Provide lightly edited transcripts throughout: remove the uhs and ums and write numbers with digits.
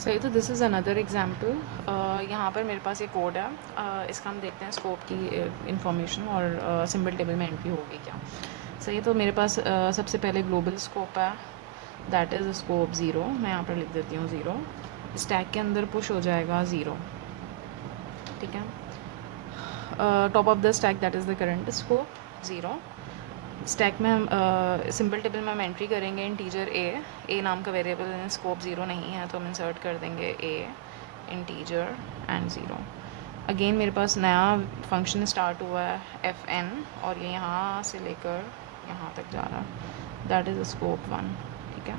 सही। तो this is another example. यहाँ पर मेरे पास एक कोड है। इसका हम देखते हैं स्कोप की इंफॉर्मेशन और सिंबल टेबल में एंट्री होगी क्या। सही। तो मेरे पास सबसे पहले ग्लोबल स्कोप है, दैट इज़ स्कोप ज़ीरो। मैं यहाँ पर लिख देती हूँ ज़ीरो। स्टैक के अंदर पुश हो जाएगा ज़ीरो, ठीक है। Top of the stack that is the current scope zero. Stack में हम सिंबल टेबल में हम एंट्री करेंगे इंटीजर ए नाम का वेरिएबल इन स्कोप ज़ीरो नहीं है तो हम इंसर्ट कर देंगे a integer and zero. Again मेरे पास नया फंक्शन स्टार्ट हुआ है एफ एन, और ये यहाँ से लेकर यहाँ तक जा रहा है, दैट इज़ स्कोप वन, ठीक है।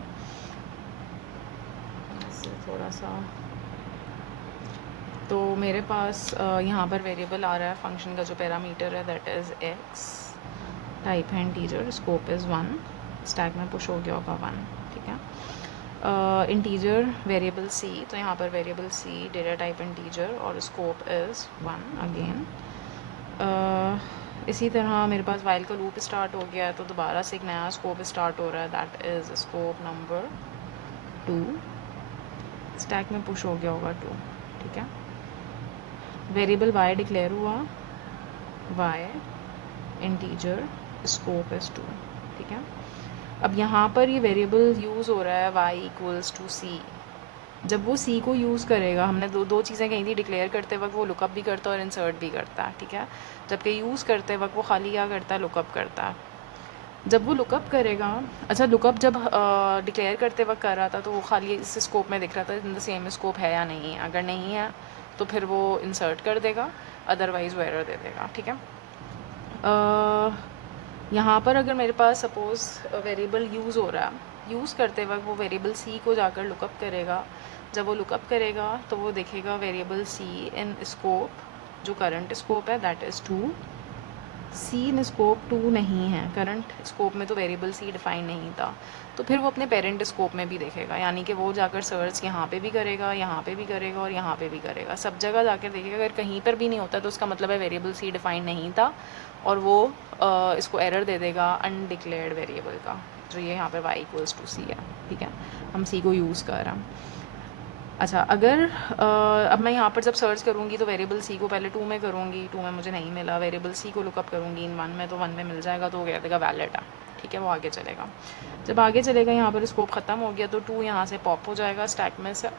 इससे थोड़ा सा, तो मेरे पास यहाँ पर वेरिएबल आ रहा है फंक्शन का जो पैरामीटर है दैट इज़ एक्स, टाइप है integer, scope is one, stack में पुश हो गया होगा वन, ठीक है। इंटीजर वेरिएबल सी, तो यहाँ पर variable C data type integer और स्कोप इज़ वन अगेन। इसी तरह मेरे पास वाइल का लूप स्टार्ट हो गया है तो दोबारा से एक नया स्कोप स्टार्ट हो रहा है that is scope number two, stack में पुश हो गया होगा टू, ठीक है। वेरिएबल वाई डिक्लेयर हुआ, Y integer, scope is two, ठीक है। अब यहाँ पर ये वेरिएबल यूज़ हो रहा है y इक्वल्स टू सी। जब वो सी को यूज़ करेगा, हमने दो चीज़ें कही थी, डिक्लेयर करते वक्त वो लुकअप भी करता है और इंसर्ट भी करता है, ठीक है। जबकि यूज़ करते वक्त वो खाली क्या करता है, लुकअप करता है। जब वो लुकअप करेगा, अच्छा लुकअप जब डिक्लेयर करते वक्त कर रहा था तो वो खाली इस स्कोप में दिख रहा था इन द सेम स्कोप है या नहीं है। अगर नहीं है तो फिर वो इंसर्ट कर देगा, अदरवाइज़ वो एरर दे देगा, ठीक है। यहाँ पर अगर मेरे पास सपोज़ वेरिएबल यूज़ हो रहा है, यूज़ करते वक्त वो वेरिएबल सी को जाकर लुकअप करेगा। जब वो लुकअप करेगा तो वो देखेगा वेरिएबल सी इन स्कोप, जो करंट स्कोप है that is two. C in scope two नहीं है, करंट स्कोप में तो वेरिएबल सी डिफाइन नहीं था, तो फिर वो अपने पेरेंट स्कोप में भी देखेगा, यानी कि वो जाकर सर्च यहाँ पे भी करेगा, यहाँ पे भी करेगा और यहाँ पे भी करेगा, सब जगह जाकर देखेगा। अगर कहीं पर भी नहीं होता तो उसका मतलब है वेरिएबल सी डिफाइन नहीं था और वो इसको एरर दे देगा अनडिक्लेयर्ड वेरिएबल का, जो ये यहाँ पर वाई इक्वल्स टू सी है, ठीक है। हम सी को यूज़ कर रहे हैं। अच्छा, अगर अब मैं यहाँ पर जब सर्च करूँगी तो वेरिएबल सी को पहले टू में करूँगी, टू में मुझे नहीं मिला, वेरिएबल सी को लुकअप करूँगी इन वन में तो वन में मिल जाएगा, तो वो कह देगा वैलिड है, ठीक है। वो आगे चलेगा। जब आगे चलेगा यहाँ पर स्कोप ख़त्म हो गया तो टू यहाँ से पॉप हो जाएगा स्टैक में से,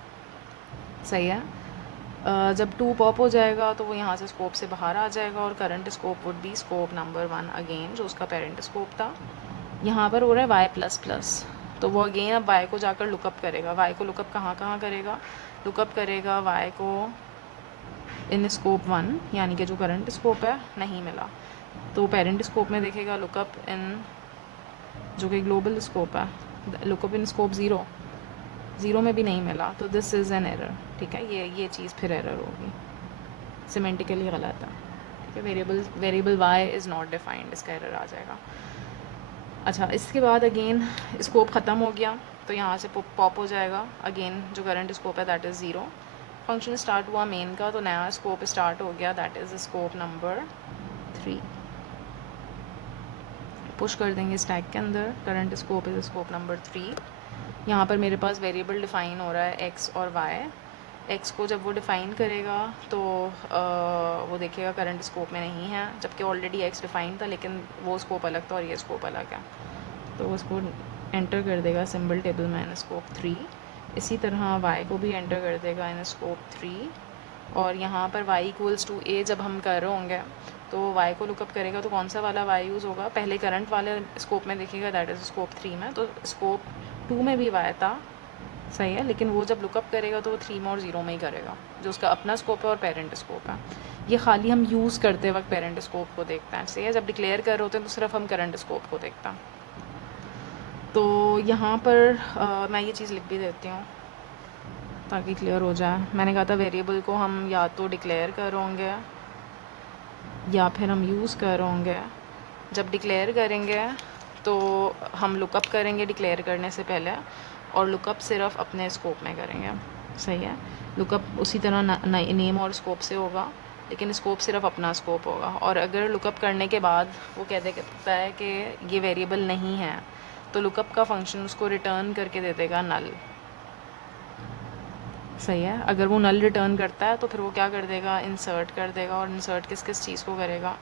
सही है। जब टू पॉप हो जाएगा तो वो यहाँ से स्कोप से बाहर आ जाएगा और current scope would be scope number one again, जो उसका पेरेंट स्कोप था। यहाँ पर हो रहा है वाई प्लस प्लस, तो वो अगेन अब वाई को जाकर लुकअप करेगा। वाई को लुकअप कहाँ कहाँ करेगा, लुकअप करेगा वाई को इन स्कोप वन, यानी कि जो करंट स्कोप है नहीं मिला, तो पेरेंट स्कोप में देखेगा लुकअप इन, जो कि ग्लोबल स्कोप है, lookup in scope zero, zero में भी नहीं मिला, तो दिस इज़ एन एरर, ठीक है। ये चीज़ फिर एरर होगी, सिमेंटिकली गलत है, ठीक है। Variable Y is not defined, इसका एरर आ जाएगा। अच्छा, इसके बाद अगेन स्कोप ख़त्म हो गया तो यहाँ से पॉप हो जाएगा अगेन, जो करंट स्कोप है that is zero. Function start हुआ मेन का तो नया स्कोप स्टार्ट हो गया that is scope number three. Push कर देंगे स्टैक के अंदर, current scope is scope number three. यहाँ पर मेरे पास वेरिएबल डिफ़ाइन हो रहा है एक्स और वाई। एक्स को जब वो डिफ़ाइन करेगा तो वो देखेगा करंट स्कोप में नहीं है, जबकि ऑलरेडी एक्स डिफ़ाइन था लेकिन वो स्कोप अलग था और ये स्कोप अलग है, तो वो उसको एंटर कर देगा सिंबल टेबल में इन स्कोप थ्री। इसी तरह वाई को भी एंटर कर देगा इन स्कोप थ्री, और यहाँ पर वाई इक्वल्स टू ए जब हम कर रहे होंगे तो वाई को लुकअप करेगा तो कौन सा वाला वाई यूज़ होगा, पहले करंट वाले स्कोप में देखेगा दैट इज़ स्कोप थ्री में, तो स्कोप टू में भी वाई था, सही है, लेकिन वो जब लुकअप करेगा तो वो थ्री में और ज़ीरो में ही करेगा, जो उसका अपना स्कोप है और पेरेंट स्कोप है। ये खाली हम यूज़ करते वक्त पेरेंट स्कोप को देखते हैं, सही है। जब डिक्लेयर कर रहे होते हैं तो सिर्फ हम करंट स्कोप को देखते हैं। तो यहाँ पर मैं ये चीज़ लिख भी देती हूँ ताकि क्लियर हो जाए। मैंने कहा था वेरिएबल को हम या तो डिक्लेयर कर होंगे या फिर हम यूज़ कर होंगे। जब डिक्लेयर करेंगे तो हम लुकअप करेंगे डिक्लेयर करने से पहले, और लुकअप सिर्फ अपने स्कोप में करेंगे, सही है। लुकअप उसी तरह नेम और स्कोप से होगा, लेकिन स्कोप सिर्फ अपना स्कोप होगा। और अगर लुकअप करने के बाद वो कह देता है कि ये वेरिएबल नहीं है, तो लुकअप का फंक्शन उसको रिटर्न करके दे देगा नल, सही है। अगर वो नल रिटर्न करता है तो फिर वो क्या कर देगा, इंसर्ट कर देगा। और इंसर्ट किस किस चीज़ को करेगा,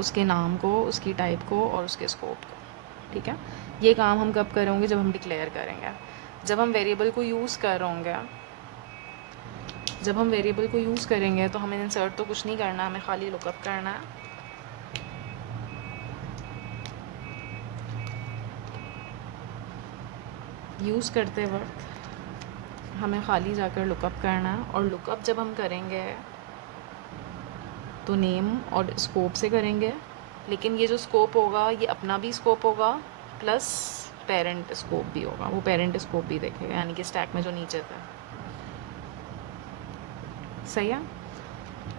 उसके नाम को, उसकी टाइप को और उसके स्कोप को। ठीक है, ये काम हम कब करेंगे, जब हम डिक्लेयर करेंगे। जब हम वेरिएबल को यूज़ कर रहे होंगे, जब हम वेरिएबल को यूज़ करेंगे तो हमें इंसर्ट तो कुछ नहीं करना, हमें खाली लुकअप करना है। यूज़ करते वक्त हमें खाली जाकर लुकअप करना है। और लुकअप जब हम करेंगे तो नेम और स्कोप से करेंगे। लेकिन ये जो स्कोप होगा ये अपना भी स्कोप होगा प्लस पेरेंट स्कोप भी होगा। वो पेरेंट स्कोप भी देखेगा, यानी कि स्टैक में जो नीचे था। सही है,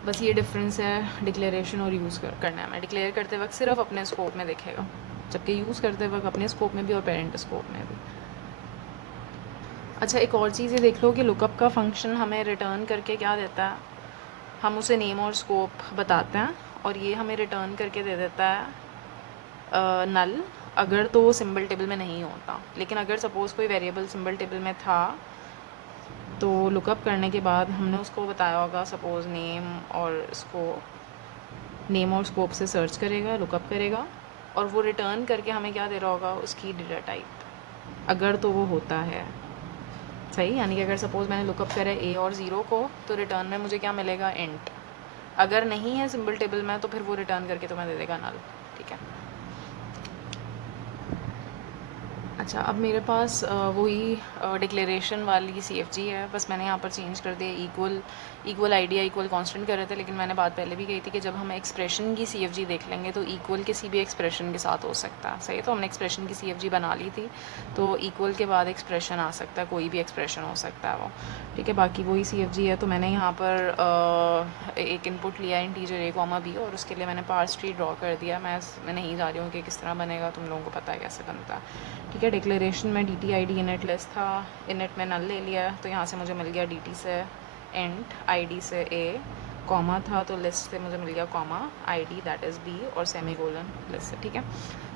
बस ये डिफरेंस है डिक्लेरेशन और यूज़ करने में। डिक्लेयर करते वक्त सिर्फ अपने स्कोप में देखेगा, जबकि यूज़ करते वक्त अपने स्कोप में भी और पेरेंट स्कोप में भी। अच्छा, एक और चीज़ ये देख लो कि लुकअप का फंक्शन हमें रिटर्न करके क्या देता है, हम उसे नेम और स्कोप बताते हैं और ये हमें रिटर्न करके दे देता है नल, अगर तो वो सिंबल टेबल में नहीं होता। लेकिन अगर सपोज़ कोई वेरिएबल सिंबल टेबल में था तो लुकअप करने के बाद हमने उसको बताया होगा, सपोज़ नेम और स्कोप, नेम और स्कोप से सर्च करेगा, लुकअप करेगा और वो रिटर्न करके हमें क्या दे रहा होगा, उसकी डेटा टाइप, अगर तो वो होता है। सही, यानी कि अगर सपोज़ मैंने लुकअप करा ए और ज़ीरो को तो रिटर्न में मुझे क्या मिलेगा, इंट। अगर नहीं है सिंबल टेबल में तो फिर वो रिटर्न करके तुम्हें दे देगा नल। ठीक है। अच्छा, अब मेरे पास वही डिक्लेरेशन वाली CFG है, बस मैंने यहाँ पर चेंज कर दिया इक्वल आइडिया इक्वल कांस्टेंट कर रहे थे। लेकिन मैंने बात पहले भी कही थी कि जब हम एक्सप्रेशन की CFG देख लेंगे तो इक्वल किसी भी एक्सप्रेशन के साथ हो सकता है। सही, तो हमने एक्सप्रेशन की CFG बना ली थी, तो इक्वल के बाद एक्सप्रेशन आ सकता है, कोई भी एक्सप्रेशन हो सकता है वो। ठीक है, बाकी वही CFG है। तो मैंने यहाँ पर एक इनपुट लिया है इंटीजर a, b और उसके लिए मैंने पार्स ट्री ड्रॉ कर दिया। मैं नहीं जा रही हूँ कि किस तरह बनेगा, तुम लोगों को पता है कैसे बनता है। ठीक है, डिक्लेरेशन में DT इनिट लेस था, इनिट में नल ले लिया, तो यहाँ से मुझे मिल गया DT से इंट, ID से A, कॉमा था तो लिस्ट से मुझे मिल गया comma ID that is B और सेमीकोलन लिस्ट से। ठीक है,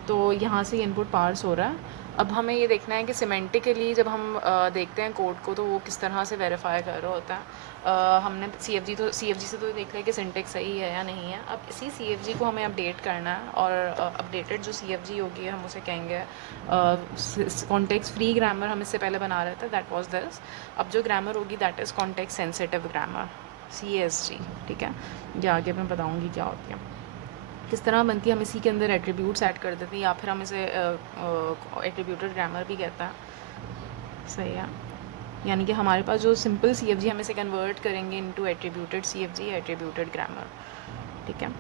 तो यहाँ से इनपुट पार्स हो रहा है। अब हमें ये देखना है कि सिमेंटिकली जब हम देखते हैं कोड को तो वो किस तरह से वेरीफाई कर रहा होता है। हमने CFG से तो देख लिया कि सिंटेक्स सही है या नहीं है। अब इसी CFG को हमें अपडेट करना है और अपडेटेड जो CFG होगी हम उसे कहेंगे कॉन्टेक्स्ट फ्री ग्रामर। हम इससे पहले बना रहे थे, दैट वाज दिस। अब जो ग्रामर होगी that is context sensitive grammar, CSG। ठीक है, ये आगे मैं बताऊँगी क्या होती है, किस तरह बनती है। हम इसी के अंदर एट्रीब्यूट्स ऐड कर देते हैं, या फिर हम इसे एट्रीब्यूटेड ग्रामर भी कहता है। सही है, यानी कि हमारे पास जो सिंपल CFG हम इसे कन्वर्ट करेंगे into attributed CFG, attributed grammar. ठीक है,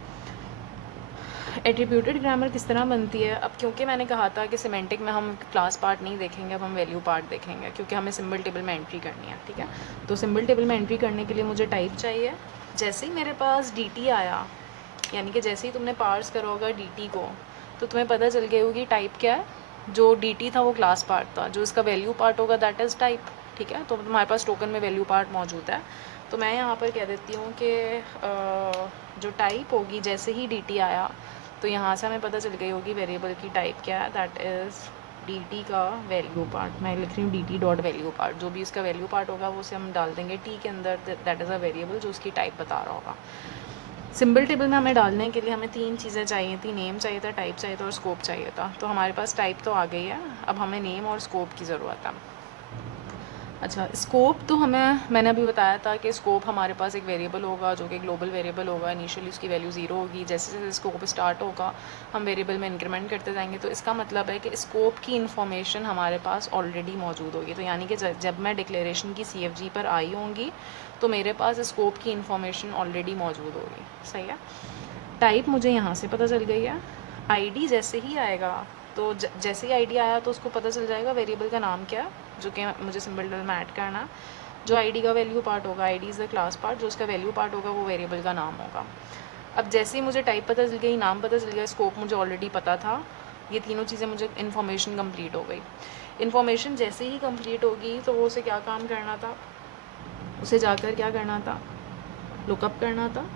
एट्रीब्यूटेड ग्रामर किस तरह बनती है। अब क्योंकि मैंने कहा था कि सिमेंटिक में हम क्लास पार्ट नहीं देखेंगे, अब हम वैल्यू पार्ट देखेंगे, क्योंकि हमें सिंबल टेबल में एंट्री करनी है। ठीक है, तो सिंबल टेबल में एंट्री करने के लिए मुझे टाइप चाहिए। जैसे ही मेरे पास DT आया, यानी कि जैसे ही तुमने पार्स करा होगा DT को, तो तुम्हें पता चल गई होगी टाइप क्या है। जो DT था वो क्लास पार्ट था, जो इसका वैल्यू पार्ट होगा दैट इज़ टाइप। ठीक है, तो तुम्हारे पास टोकन में वैल्यू पार्ट मौजूद है। तो मैं यहाँ पर कह देती हूँ कि जो टाइप होगी, जैसे ही DT आया तो यहाँ से हमें पता चल गई होगी वेरिएबल की टाइप क्या है, दैट इज़ DT का वैल्यू पार्ट। मैं लिख रही हूँ DT डॉट वैल्यू पार्ट, जो भी उसका वैल्यू पार्ट होगा वो उसे हम डाल देंगे T के अंदर, दैट इज़ अ वेरिएबल जो उसकी टाइप बता रहा होगा। सिंबल टेबल में हमें डालने के लिए हमें 3 चीज़ें चाहिए थी, नेम चाहिए था, टाइप चाहिए था और स्कोप चाहिए था। तो हमारे पास टाइप तो आ गई है, अब हमें नेम और स्कोप की ज़रूरत है। अच्छा, स्कोप तो मैंने अभी बताया था कि स्कोप हमारे पास एक वेरिएबल होगा जो कि ग्लोबल वेरिएबल होगा। इनिशियली उसकी वैल्यू 0 होगी, जैसे जैसे स्कोप स्टार्ट होगा हम वेरिएबल में इंक्रीमेंट करते जाएंगे। तो इसका मतलब है कि स्कोप की इन्फॉर्मेशन हमारे पास ऑलरेडी मौजूद होगी। तो यानी कि जब मैं डिक्लेरेशन की CFG पर आई होंगी तो मेरे पास स्कोप की इन्फॉर्मेशन ऑलरेडी मौजूद होगी। सही है, टाइप मुझे यहाँ से पता चल गई है। ID जैसे ही आएगा तो जैसे ही ID आया तो उसको पता चल जाएगा वेरिएबल का नाम क्या है, जो कि मुझे सिंबल टेबल में ऐड करना है। जो ID का वैल्यू पार्ट होगा, ID is the class part, जो उसका वैल्यू पार्ट होगा वो वेरिएबल का नाम होगा। अब जैसे ही मुझे टाइप पता चल गई, नाम पता चल गया, स्कोप मुझे ऑलरेडी पता था, ये तीनों चीज़ें मुझे इन्फॉर्मेशन कंप्लीट हो गई। इन्फॉर्मेशन जैसे ही कंप्लीट होगी तो वो उसे क्या काम करना था, उसे जाकर क्या करना था, लुकअप करना था।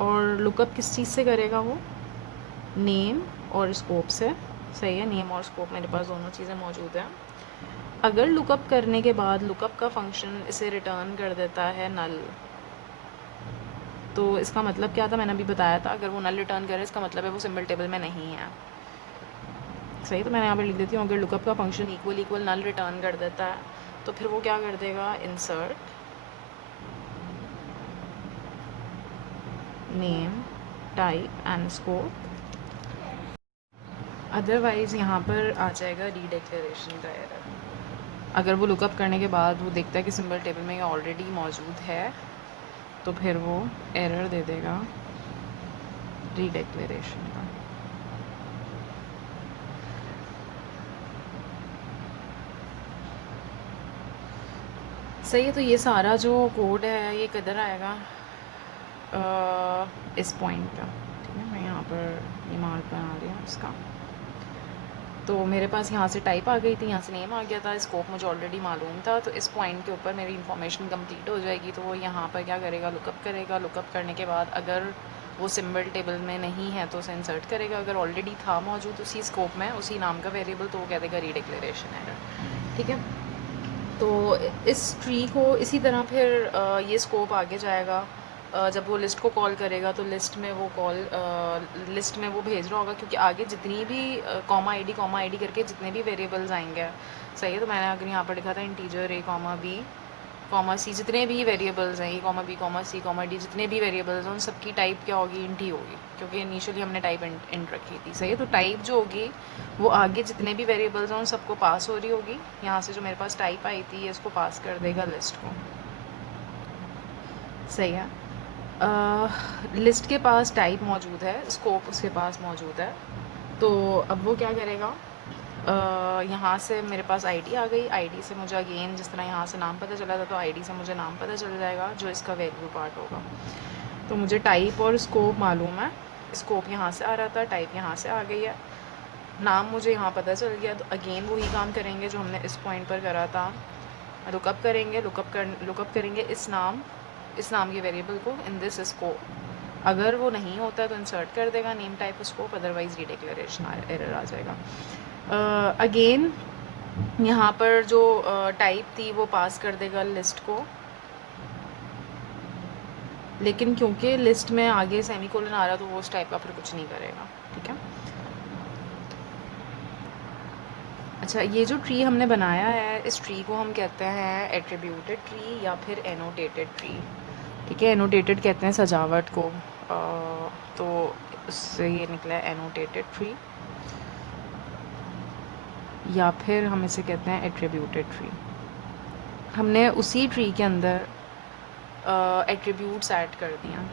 और लुकअप किस चीज़ से करेगा वो, नेम और स्कोप से। सही है, नेम और स्कोप मेरे पास दोनों चीज़ें मौजूद हैं। अगर लुकअप करने के बाद लुकअप का फंक्शन इसे रिटर्न कर देता है नल, तो इसका मतलब क्या था, मैंने अभी बताया था, अगर वो नल रिटर्न करे इसका मतलब है वो सिंबल टेबल में नहीं है। सही, तो मैंने यहाँ पर लिख देती हूँ, अगर लुकअप का फंक्शन इक्वल इक्वल नल रिटर्न कर देता है तो फिर वो क्या कर देगा, insert name type and scope. Otherwise यहाँ पर आ जाएगा रीडिक्लेरेशन का एरर। अगर वो लुकअप करने के बाद वो देखता है कि सिंबल टेबल में ये ऑलरेडी मौजूद है तो फिर वो एरर दे देगा रीडिक्लेरेशन का। सही है, तो ये सारा जो कोड है ये किधर आएगा, इस पॉइंट पे। ठीक है, मैं यहाँ पर ये मार्क बना दिया इसका। तो मेरे पास यहाँ से टाइप आ गई थी, यहाँ से नेम आ गया था, स्कोप मुझे ऑलरेडी मालूम था, तो इस पॉइंट के ऊपर मेरी इन्फॉर्मेशन कंप्लीट हो जाएगी। तो वो यहाँ पर क्या करेगा, लुकअप करेगा। लुकअप करने के बाद अगर वो सिंबल टेबल में नहीं है तो उसे इंसर्ट करेगा। अगर ऑलरेडी था मौजूद उसी स्कोप में उसी नाम का वेरिएबल तो वो कह देगा रीडिक्लेरेशन एरर। ठीक है, तो इस ट्री को इसी तरह फिर ये स्कोप आगे जाएगा। जब वो लिस्ट को कॉल करेगा तो लिस्ट में वो भेज रहा होगा, क्योंकि आगे जितनी भी कॉमा आईडी करके जितने भी वेरिएबल्स आएंगे। सही है, तो मैंने अगर यहाँ पर लिखा था integer a comma b comma c, जितने भी वेरिएबल्स हैं a comma b comma c comma d, जितने भी वेरिएबल्स हैं उन सबकी टाइप क्या होगी, इंट ही होगी, क्योंकि इनिशियली हमने टाइप इंट रखी थी। सही है, तो टाइप जो होगी वो आगे जितने भी वेरिएबल्स हैं उन सबको पास हो रही होगी। यहाँ से जो मेरे पास टाइप आई थी इसको पास कर देगा लिस्ट को। सही है, लिस्ट के पास टाइप मौजूद है, स्कोप उसके पास मौजूद है। तो अब वो क्या करेगा, यहाँ से मेरे पास आईडी आ गई। आईडी से मुझे अगेन जिस तरह यहाँ से नाम पता चला था तो आईडी से मुझे नाम पता चल जाएगा जो इसका वैल्यू पार्ट होगा। तो मुझे टाइप और स्कोप मालूम है, स्कोप यहाँ से आ रहा था, टाइप यहाँ से आ गई है, नाम मुझे यहाँ पता चल गया। तो अगेन वही काम करेंगे जो हमने इस पॉइंट पर करा था, लुकअप करेंगे। लुकअप करेंगे इस नाम के वेरिएबल को इन दिस स्कोप। अगर वो नहीं होता तो इंसर्ट कर देगा name type scope, otherwise redeclaration error आ जाएगा। अगेन यहाँ पर जो टाइप थी वो पास कर देगा लिस्ट को, लेकिन क्योंकि लिस्ट में आगे सेमीकोलन आ रहा तो वो उस टाइप का फिर कुछ नहीं करेगा। ठीक है, अच्छा, ये जो ट्री हमने बनाया है इस ट्री को हम कहते हैं एट्रीब्यूटेड ट्री या फिर एनोटेटेड ट्री। ठीक है, एनोटेटेड कहते हैं सजावट को, तो उससे ये निकला है एनोटेटेड ट्री, या फिर हम इसे कहते हैं एट्रीब्यूटेड ट्री। हमने उसी ट्री के अंदर एट्रीब्यूट्स ऐड कर दिया।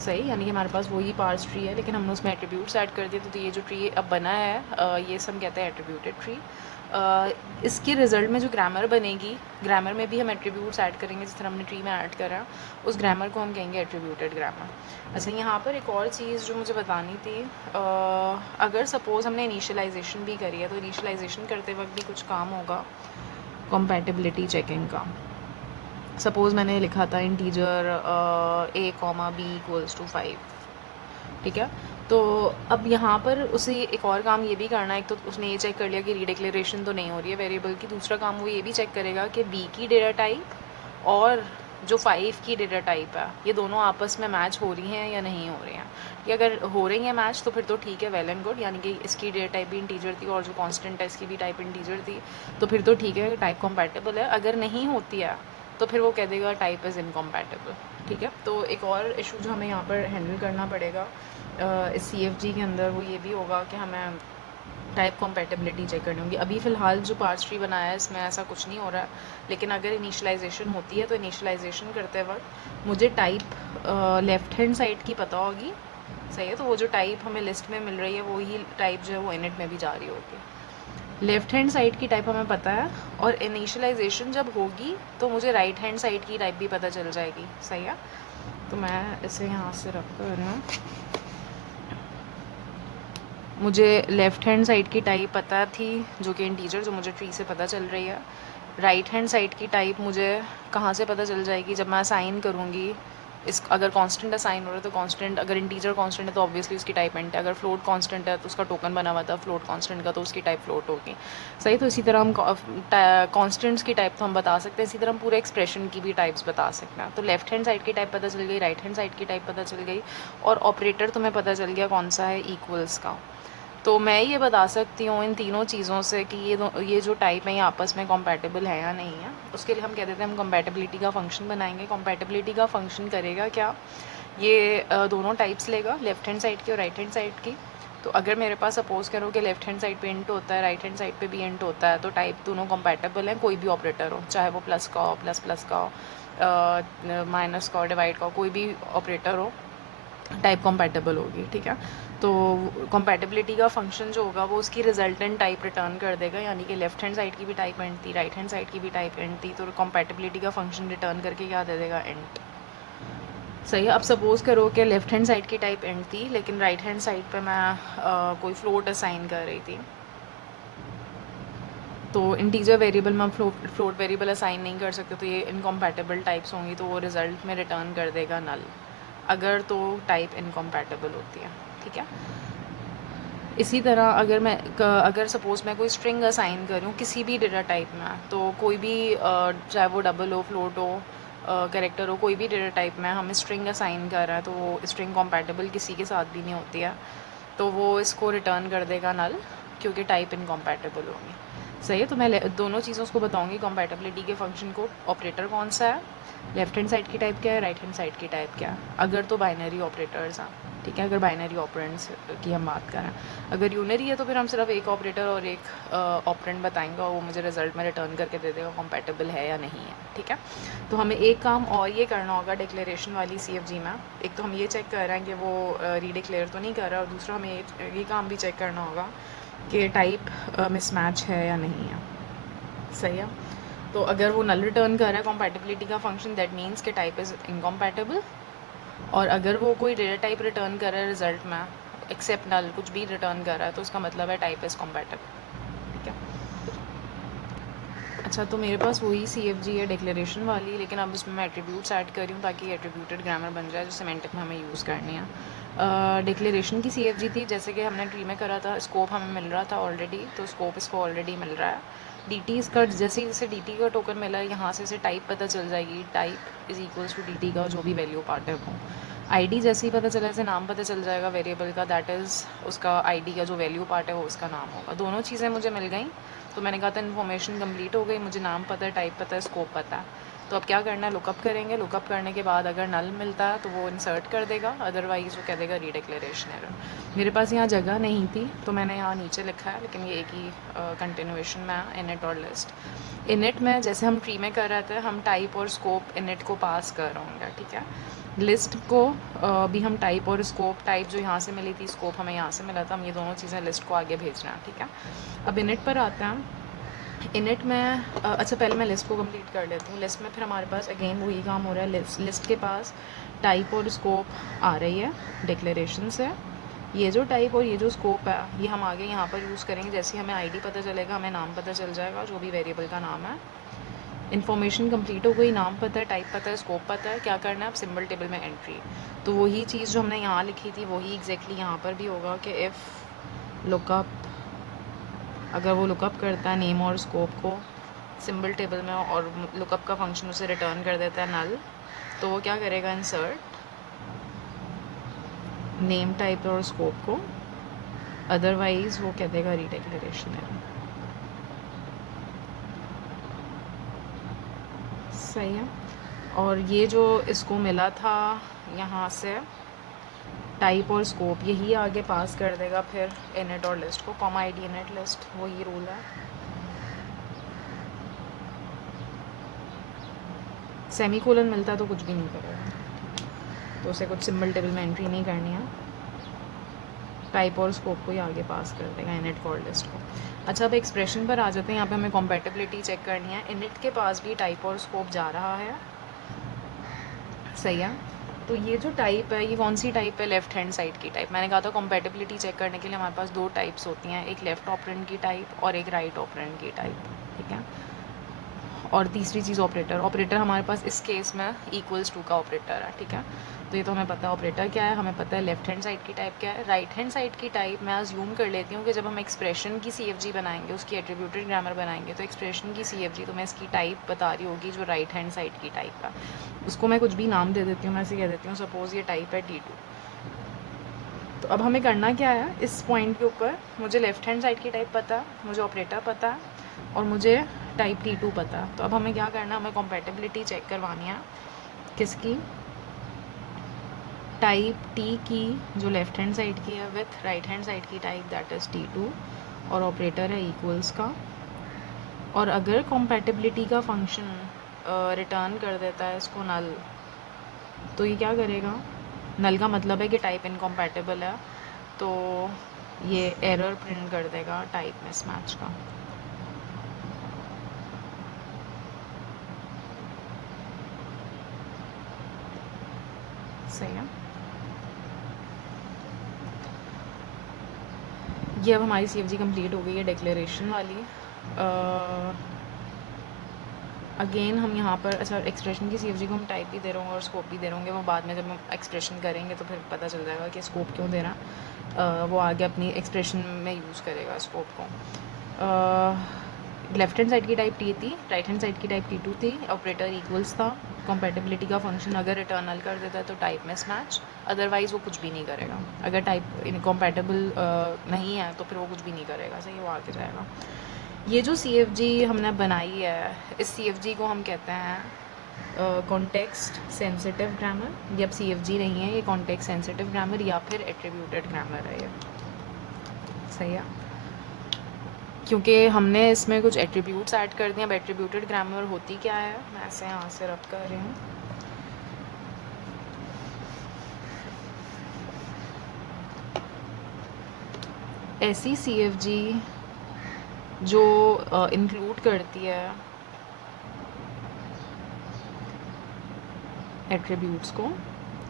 सही, यानी कि हमारे पास वही पार्स ट्री है लेकिन हमने उसमें एट्रीब्यूट्स ऐड कर दिए। तो ये जो ट्री अब बना है ये सब कहते हैं एट्रीब्यूटेड ट्री। इसके रिज़ल्ट में जो ग्रामर बनेगी, ग्रामर में भी हम एट्रीब्यूट्स ऐड करेंगे जिस तरह हमने ट्री में ऐड करा, उस ग्रामर को हम कहेंगे एट्रीब्यूटेड ग्रामर। अच्छा, यहाँ पर एक और चीज़ जो मुझे बतानी थी, अगर सपोज़ हमने इनिशियलाइजेशन भी करी है तो इनिशियलाइजेशन करते वक्त भी कुछ काम होगा कॉम्पैटिबिलिटी चेकिंग का। सपोज़ मैंने लिखा था integer a comma b equals to 5। ठीक है, तो अब यहाँ पर उसे एक और काम ये भी करना है। एक तो उसने ये चेक कर लिया कि रीडिक्लेरेशन तो नहीं हो रही है वेरिएबल की, दूसरा काम वो ये भी चेक करेगा कि b की डेटा टाइप और जो 5 की डेटा टाइप है ये दोनों आपस में मैच हो रही हैं या नहीं हो रही हैं। कि अगर हो रही हैं मैच तो फिर तो ठीक है, वेल एंड गुड, यानी कि इसकी डेटा टाइप भी इंटीजर थी और जो कांस्टेंट है इसकी भी टाइप इंटीजर थी, तो फिर तो ठीक है, टाइप कॉम्पैटिबल है। अगर नहीं होती है तो फिर वो कह देगा टाइप इज़ इनकॉम्पैटिबल। ठीक है, तो एक और इशू जो हमें यहाँ पर हैंडल करना पड़ेगा इस CFG के अंदर वो ये भी होगा कि हमें टाइप कॉम्पैटिबिलिटी चेक करनी होगी। अभी फ़िलहाल जो पार्स ट्री बनाया है इसमें ऐसा कुछ नहीं हो रहा है, लेकिन अगर इनिशियलाइजेशन होती है तो इनिशियलाइजेशन करते वक्त मुझे टाइप लेफ़्ट हैंड साइड की पता होगी। सही है, तो वो जो टाइप हमें लिस्ट में मिल रही है वही टाइप जो है वो इनिट में भी जा रही होगी। लेफ़्ट हैंड साइड की टाइप हमें पता है, और इनिशियलाइजेशन जब होगी तो मुझे राइट हैंड साइड की टाइप भी पता चल जाएगी। सही है, तो मैं इसे यहाँ से रख कर मुझे लेफ़्ट हैंड साइड की टाइप पता थी जो कि इंटीजर, जो मुझे ट्री से पता चल रही है। राइट हैंड साइड की टाइप मुझे कहाँ से पता चल जाएगी, जब मैं असाइन करूँगी इस अगर कांस्टेंट असाइन हो रहा है तो कांस्टेंट, अगर इंटीजर कांस्टेंट है तो ऑब्वियसली उसकी टाइप इंट है, अगर फ्लोट कांस्टेंट है तो उसका टोकन बना हुआ था फ्लोट कांस्टेंट का तो उसकी टाइप फ्लोट होगी। सही, तो इसी तरह हम कांस्टेंट्स की टाइप तो हम बता सकते हैं, इसी तरह हम पूरे एक्सप्रेशन की भी टाइप्स बता सकते हैं। तो लेफ्ट हैंड साइड की टाइप पता चल गई, राइट हैंड साइड की टाइप पता चल गई, और ऑपरेटर तुम्हें पता चल गया कौन सा है, इक्वल्स का। तो मैं ये बता सकती हूँ इन तीनों चीज़ों से कि ये जो टाइप है ये आपस में कॉम्पैटिबल है या नहीं है। उसके लिए हम कह देते हैं हम कॉम्पैटिबिलिटी का फंक्शन बनाएंगे। कॉम्पैटिबिलिटी का फंक्शन करेगा क्या, ये दोनों टाइप्स लेगा, लेफ्ट हैंड साइड की और राइट हैंड साइड की। तो अगर मेरे पास सपोज करो कि लेफ्ट हैंड साइड पे इंट होता है, राइट हैंड साइड पे भी इंट होता है, तो टाइप दोनों कॉम्पैटिबल हैं, कोई भी ऑपरेटर हो, चाहे वो प्लस का हो, प्लस प्लस का हो, माइनस का हो, डिवाइड का हो, कोई भी ऑपरेटर हो, टाइप कॉम्पैटिबल होगी। ठीक है, तो कॉम्पैटिबिलिटी का फंक्शन जो होगा वो उसकी रिजल्टेंट टाइप रिटर्न कर देगा, यानी कि लेफ्ट हैंड साइड की भी टाइप इंट थी, राइट हैंड साइड की भी टाइप इंट थी, तो कॉम्पैटिबिलिटी का फंक्शन रिटर्न करके क्या दे देगा, इंट। सही है। अब सपोज़ करो कि लेफ्ट हैंड साइड की टाइप इंट थी, लेकिन राइट हैंड साइड पे मैं कोई फ्लोट असाइन कर रही थी, तो इंटीजर वेरिएबल में हम फ्लोट वेरिएबल असाइन नहीं कर सकते, तो ये इनकॉम्पैटिबल टाइप्स होंगी, तो वो रिज़ल्ट में रिटर्न कर देगा नल, अगर तो टाइप इनकॉम्पैटिबल होती है। ठीक है, इसी तरह अगर सपोज़ मैं कोई स्ट्रिंग असाइन करूँ किसी भी डेटा टाइप में, तो कोई भी चाहे वो डबल हो, फ्लोट हो, कैरेक्टर हो, कोई भी डेटा टाइप में हमें स्ट्रिंग असाइन कर रहा है, तो वो स्ट्रिंग कॉम्पैटिबल किसी के साथ भी नहीं होती है, तो वो इसको रिटर्न कर देगा नल, क्योंकि टाइप इनकॉम्पैटिबल होगी। सही है, तो मैं दोनों चीज़ों को बताऊंगी, कॉम्पैटिबिलिटी के फंक्शन को, ऑपरेटर कौन सा है, लेफ्ट हैंड साइड की टाइप क्या है, राइट हैंड साइड की टाइप क्या है, अगर तो बाइनरी ऑपरेटर्स हैं। ठीक है, अगर बाइनरी ऑपरेंड्स की हम बात करें, अगर यूनरी है तो फिर हम सिर्फ एक ऑपरेटर और एक ऑपरेंड बताएंगे और वो मुझे रिजल्ट में रिटर्न करके दे देगा कॉम्पैटिबल है या नहीं है। ठीक है, तो हमें एक काम और ये करना होगा डिक्लेरेशन वाली CFG में। एक तो हम ये चेक कर रहे हैं कि वो रीडिक्लेयर तो नहीं कर रहा, और दूसरा हमें ये काम भी चेक करना होगा कि टाइप मिसमैच है या नहीं है। सही है, तो अगर वो नल रिटर्न कर रहा है कॉम्पैटिबिलिटी का फंक्शन, दैट मीन्स कि टाइप इज़ इनकॉम्पैटिबल, और अगर वो कोई डेटा टाइप रिटर्न कर रहा है रिजल्ट में, एक्सेप्ट नल कुछ भी रिटर्न कर रहा है, तो उसका मतलब है टाइप इज़ कॉम्पैटिबल। ठीक है, अच्छा, तो मेरे पास वही CFG है डिक्लेरेशन वाली, लेकिन अब इसमें मैं एट्रीब्यूट्स ऐड कर रही हूँ ताकि एट्रीब्यूटेड ग्रामर बन जाए जो सिमेंटिक में हमें यूज़ करनी है। डिक्लेरेशन की CFG थी, जैसे कि हमने ट्री में करा था, स्कोप हमें मिल रहा था ऑलरेडी, तो स्कोप इसको ऑलरेडी मिल रहा है। DT इसका जैसे जैसे DT का टोकन मिला है, यहाँ से इसे टाइप पता चल जाएगी, type is equals to DT का जो भी वैल्यू पार्ट है वो। ID जैसे ही पता चला, ऐसे नाम पता चल जाएगा वेरिएबल का, दैट इज़ उसका ID का जो वैल्यू पार्ट है वो उसका नाम होगा। दोनों चीज़ें मुझे मिल गई, तो मैंने कहा था इन्फॉर्मेशन कंप्लीट हो गई, मुझे नाम पता है, टाइप पता है, स्कोप पता है। तो अब क्या करना है, लुकअप करेंगे, लुकअप करने के बाद अगर नल मिलता है तो वो इंसर्ट कर देगा, अदरवाइज़ वो कह देगा रीडिक्लेरेशन एरर। मेरे पास यहाँ जगह नहीं थी तो मैंने यहाँ नीचे लिखा है, लेकिन ये एक ही कंटिन्यूएशन में है, इनिट और लिस्ट। इनिट में जैसे हम ट्री में कर रहे थे, हम टाइप और स्कोप इनिट को पास कर रहे होंगे। ठीक है, लिस्ट को भी हम टाइप और स्कोप, टाइप जो यहाँ से मिली थी, स्कोप हमें यहाँ से मिला था, हम ये दोनों चीज़ें लिस्ट को आगे भेजना है। ठीक है, अब इनिट पर आते हैं। इनिट में अच्छा, पहले मैं लिस्ट को कंप्लीट कर लेती हूँ। लिस्ट में फिर हमारे पास अगेन वही काम हो रहा है, लिस्ट के पास टाइप और स्कोप आ रही है डिक्लेरेशन से। ये जो टाइप और ये जो स्कोप है ये हम आगे यहाँ पर यूज़ करेंगे, जैसे हमें ID पता चलेगा, हमें नाम पता चल जाएगा, जो भी वेरिएबल का नाम है। इन्फॉर्मेशन कंप्लीट हो गई, नाम पता है, टाइप पता है, स्कोप पता है, क्या करना है अब, सिंबल टेबल में एंट्री। तो वही चीज़ जो हमने यहाँ लिखी थी वही एग्जैक्टली यहाँ पर भी होगा कि इफ़ लुकअप, अगर वो लुकअप करता है नेम और स्कोप को सिंबल टेबल में और लुकअप का फंक्शन उसे रिटर्न कर देता है नल, तो वो क्या करेगा, इंसर्ट नेम, टाइप और स्कोप को, अदरवाइज़ वो कह देगा रीडिक्लेरेशन एरर। सही है, और ये जो इसको मिला था यहाँ से टाइप और स्कोप, यही आगे पास कर देगा फिर इनिट और लिस्ट को, कॉमा ID इनिट लिस्ट, वही रूल है। सेमीकोलन मिलता तो कुछ भी नहीं करेगा, तो उसे कुछ सिंबल टेबल में एंट्री नहीं करनी है, टाइप और स्कोप को ही आगे पास कर देगा, इनिट और लिस्ट को। अच्छा, अब एक्सप्रेशन पर आ जाते हैं। यहाँ पे हमें कॉम्पैटिबिलिटी चेक करनी है। इनिट के पास भी टाइप और स्कोप जा रहा है, सही है। तो ये जो टाइप है ये कौन सी टाइप है, लेफ्ट हैंड साइड की टाइप। मैंने कहा था कॉम्पैटिबिलिटी चेक करने के लिए हमारे पास दो टाइप्स होती हैं, एक लेफ्ट ऑपरेंड की टाइप और एक राइट ऑपरेंड की टाइप। ठीक है, और तीसरी चीज़ ऑपरेटर। ऑपरेटर हमारे पास इस केस में इक्वल्स टू का ऑपरेटर है, ठीक है। तो ये तो हमें पता है ऑपरेटर क्या है, हमें पता है लेफ्ट हैंड साइड की टाइप क्या है। राइट हैंड साइड की टाइप मैं अज्यूम कर लेती हूँ कि जब हम एक्सप्रेशन की CFG बनाएंगे, उसकी एट्रीब्यूटेड ग्रामर बनाएंगे, तो एक्सप्रेशन की CFG तो मैं इसकी टाइप बता रही होगी जो राइट हैंड साइड की टाइप है। उसको मैं कुछ भी नाम दे देती हूँ, मैं ऐसे कह देती हूँ सपोज़ ये टाइप है T2। तो अब हमें करना क्या है, इस पॉइंट के ऊपर मुझे लेफ़्ट हैंड साइड की टाइप पता है, मुझे ऑपरेटर पता है और मुझे टाइप T2 पता है। तो अब हमें क्या करना है, हमें कॉम्पैटिबिलिटी चेक करवानी है किसकी, टाइप T की जो लेफ़्ट हैंड साइड की है विथ राइट हैंड साइड की टाइप दैट इज़ T2, और ऑपरेटर है इक्वल्स का। और अगर कॉम्पैटिबिलिटी का फंक्शन रिटर्न कर देता है इसको नल, तो ये क्या करेगा, नल का मतलब है कि टाइप इनकॉम्पैटिबल है, तो ये एरर प्रिंट कर देगा टाइप मिसमैच का। सही है। ये अब हमारी CFG कंप्लीट हो गई है डिक्लेरेशन वाली। अगेन हम यहाँ पर, अच्छा एक्सप्रेशन की CFG को हम टाइप भी दे रहे होंगे और स्कोप भी दे रहे होंगे, वो बाद में जब हम एक्सप्रेशन करेंगे तो फिर पता चल जाएगा कि स्कोप क्यों दे रहा। वो आगे अपनी एक्सप्रेशन में यूज़ करेगा स्कोप को। लेफ्ट हैंड साइड की टाइप T थी, राइट हैंड साइड की टाइप T2 थी, ऑपरेटर इक्वल्स था। कॉम्पैटिबिलिटी का फंक्शन अगर रिटर्नल कर देता है तो टाइप मिसमैच, अदरवाइज़ वो कुछ भी नहीं करेगा। अगर टाइप इनकॉम्पैटिबल नहीं है तो फिर वो कुछ भी नहीं करेगा, सही, वो आगे जाएगा। ये जो CFG हमने बनाई है, इस CFG को हम कहते हैं कॉन्टेक्स्ट सेंसिटिव ग्रामर। ये अब CFG नहीं है, ये कॉन्टेक्स्ट सेंसिटिव ग्रामर या फिर एट्रीब्यूटेड ग्रामर है ये, सही है। क्योंकि हमने इसमें कुछ एट्रीब्यूट्स ऐड कर दिए। अब एट्रीब्यूटेड ग्रामर होती क्या है, मैं ऐसे यहाँ से रब कर रही हूँ। ऐसी CFG जो इंक्लूड करती है एट्रीब्यूट्स को।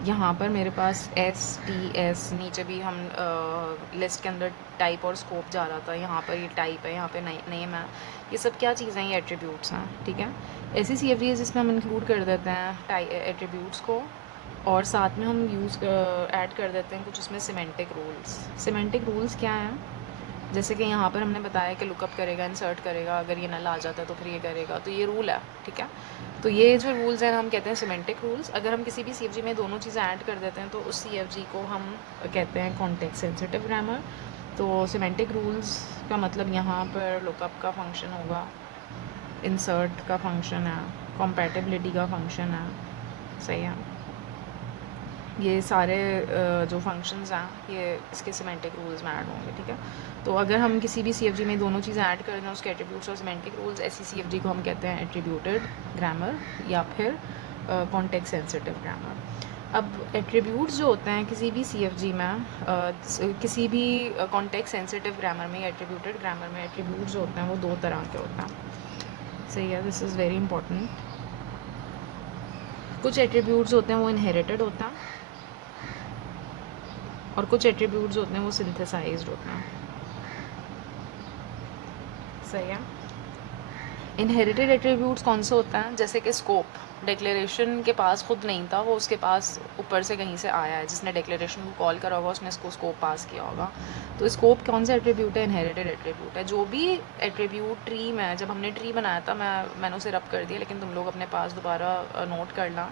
यहाँ पर मेरे पास STS, नीचे भी हम लिस्ट के अंदर टाइप और स्कोप जा रहा था, यहाँ पर ये टाइप है, यहाँ पे नेम है, ये सब क्या चीज़ें हैं, ये एट्रीब्यूट्स हैं, ठीक है। ऐसी CFG जिसमें हम इंक्लूड कर देते हैं एट्रीब्यूट्स को, और साथ में हम ऐड कर देते हैं कुछ उसमें सिमेंटिक रूल्स। सिमेंटिक रूल्स क्या हैं, जैसे कि यहाँ पर हमने बताया कि लुकअप करेगा, इंसर्ट करेगा, अगर ये नल आ जाता है तो फिर ये करेगा, तो ये रूल है, ठीक है। तो ये जो रूल्स हैं हम कहते हैं सिमेंटिक रूल्स। अगर हम किसी भी CFG में दोनों चीज़ें ऐड कर देते हैं तो उस CFG को हम कहते हैं कॉन्टेक्स्ट सेंसिटिव ग्रामर। तो सिमेंटिक रूल्स का मतलब यहाँ पर लुकअप का फंक्शन होगा, इंसर्ट का फंक्शन है, कॉम्पैटिबिलिटी का फंक्शन है, सही है। ये सारे जो फंक्शंस हैं ये इसके सिमेंटिक रूल्स में ऐड होंगे, ठीक है। तो अगर हम किसी भी CFG में दोनों चीज़ें ऐड कर दें, उसके एट्रीब्यूट्स और सिमेंटिक रूल्स, ऐसी CFG को हम कहते हैं एट्रीब्यूटेड ग्रामर या फिर कॉन्टेक्स्ट सेंसिटिव ग्रामर। अब एट्रीब्यूट्स जो होते हैं किसी भी CFG में, किसी भी कॉन्टेक्स्ट सेंसिटिव ग्रामर में या एट्रीब्यूटेड ग्रामर में, एट्रीब्यूट्स जो होते हैं वो दो तरह के होते हैं, सही है। This is very important. कुछ एट्रीब्यूट्स होते हैं वो इनहेरिटेड होता है और कुछ एट्रीब्यूट्स होते हैं वो सिंथेसाइज्ड होते हैं, सही है। इनहेरिटेड एट्रीब्यूट्स कौन से होता है, जैसे कि स्कोप, डिक्लेरेशन के पास खुद नहीं था, वो उसके पास ऊपर से कहीं से आया है, जिसने डिक्लेरेशन को कॉल करा होगा उसने इसको स्कोप पास किया होगा। तो स्कोप कौन सा एट्रीब्यूट है, इनहेरिटेड एट्रीब्यूट है। जो भी एट्रीब्यूट ट्री में, जब हमने ट्री बनाया था मैंने उसे रब कर दिया, लेकिन तुम लोग अपने पास दोबारा नोट करना,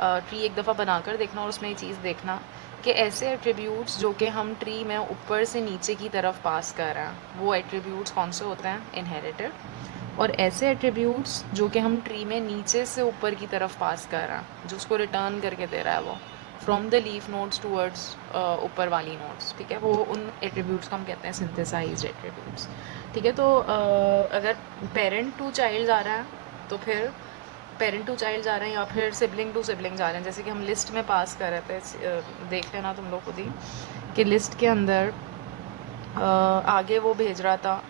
ट्री एक दफ़ा बनाकर देखना और उसमें ये चीज़ देखना कि ऐसे एट्रीब्यूट्स जो कि हम ट्री में ऊपर से नीचे की तरफ पास कर रहे हैं, वो एट्रीब्यूट्स कौन से होते हैं, इनहेरिटेड। और ऐसे एट्रीब्यूट्स जो कि हम ट्री में नीचे से ऊपर की तरफ पास कर रहे हैं, जो उसको रिटर्न करके दे रहा है वो from the leaf nodes towards ऊपर वाली नोड्स, ठीक है, वो उन एट्रीब्यूट्स को हम कहते हैं सिंथेसाइज्ड एट्रीब्यूट्स, ठीक है। तो अगर पेरेंट टू चाइल्ड आ रहा है तो फिर पेरेंट टू चाइल्ड जा रहे हैं या फिर सिबलिंग टू सिबलिंग जा रहे हैं, जैसे कि हम लिस्ट में पास कर रहे थे, देख लेना तुम लोग खुद ही कि लिस्ट के अंदर आगे वो भेज रहा था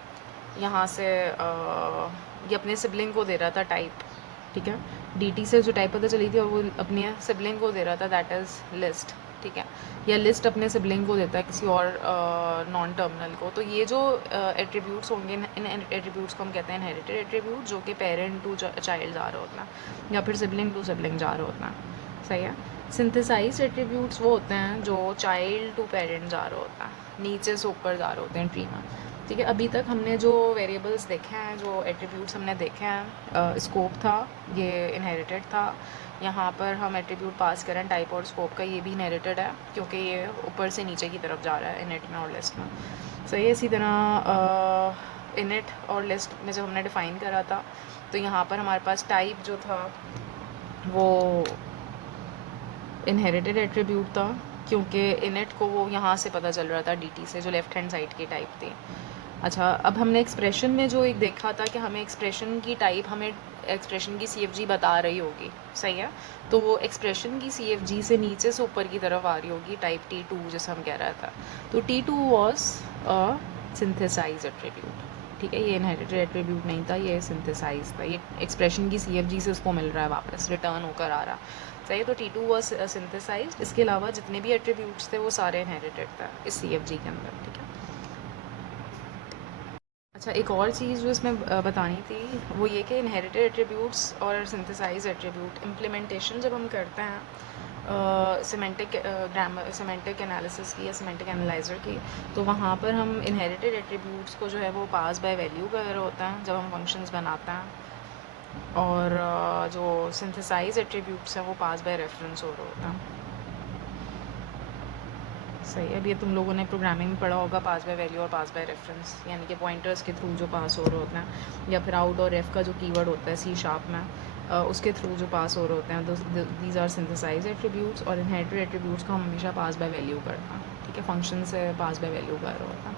यहाँ से, ये अपने सिबलिंग को दे रहा था टाइप, ठीक है, DT से जो टाइप पता चली थी और वो अपने सिबलिंग को दे रहा था, दैट इज़ लिस्ट, ठीक है, या लिस्ट अपने सिबलिंग को देता है किसी और नॉन टर्मिनल को। तो ये जो एट्रीब्यूट्स होंगे, इन एट्रीब्यूट्स को हम कहते हैं इनहेरिटेड एट्रीब्यूट, जो कि पेरेंट टू चाइल्ड जा रहा होता है या फिर सिबलिंग टू सिबलिंग जा रहा होता है। सही है। सिंथेसाइज एट्रीब्यूट्स वो होते हैं जो चाइल्ड टू पेरेंट जा रहा होता है, नीचे से ऊपर जा रहे होते हैं ट्री में। ठीक है, अभी तक हमने जो वेरिएबल्स देखे हैं, जो एट्रीब्यूट्स हमने देखे हैं, स्कोप था, ये इनहेरिटेड था। यहाँ पर हम एट्रीब्यूट पास करें टाइप और स्कोप का, ये भी इनहेरिटेड है क्योंकि ये ऊपर से नीचे की तरफ जा रहा है इनिट में और लिस्ट में। सही है। इसी तरह इनिट और लिस्ट में जब हमने डिफ़ाइन करा था, तो यहाँ पर हमारे पास टाइप जो था वो इनहेरिटेड एट्रीब्यूट था, क्योंकि इनिट को वो यहाँ से पता चल रहा था dt से, जो लेफ़्ट हैंड साइड की टाइप थी। अच्छा, अब हमने एक्सप्रेशन में जो एक देखा था कि हमें एक्सप्रेशन की टाइप हमें एक्सप्रेशन की CFG बता रही होगी। सही है। तो वो एक्सप्रेशन की CFG से नीचे से ऊपर की तरफ आ रही होगी, टाइप T2 जैसे हम कह रहा था। तो T2 was a synthesise attribute. ठीक है, ये इनहेरिटेड एट्रीब्यूट नहीं था, ये सिंथेसाइज था। ये एक्सप्रेशन की CFG से उसको मिल रहा है, वापस रिटर्न होकर आ रहा। सही है। तो T2 वॉज सिंथेसाइज। इसके अलावा जितने भी एट्रीब्यूट्स थे वो सारे इनहेरिटेड था इस CFG के अंदर। ठीक है। अच्छा, एक और चीज़ जो इसमें बतानी थी वो ये कि इनहेरिटेड एट्रीब्यूट्स और सिंथेसाइज एट्रीब्यूट इम्प्लीमेंटेशन जब हम करते हैं सिमेंटिक ग्रामर, सिमेंटिक एनालिसिस की या सिमेंटिक एनालाइज़र की, तो वहाँ पर हम इनहेरिटेड एट्रीब्यूट्स को जो है वो पास बाय वैल्यू कर रहे होता है जब हम फंक्शंस बनाते हैं, और जो सिंथेसाइज एट्रीब्यूट्स हैं वो पास बाय रेफरेंस हो रहे होता है। सही है। अब ये तुम लोगों ने प्रोग्रामिंग में पढ़ा होगा, पास बाय वैल्यू और पास बाय रेफरेंस, यानी कि पॉइंटर्स के थ्रू जो पास हो रहे होते हैं, या फिर आउट और एफ का जो कीवर्ड होता है C# में, उसके थ्रू जो पास हो रहे होते हैं। These are synthesize attributes. और इनहेरिटेड एट्रीब्यूट्स को हम हमेशा पास बाय वैल्यू करते हैं। ठीक है, फंक्शन से पास बाय वैल्यू कर रहे होता है।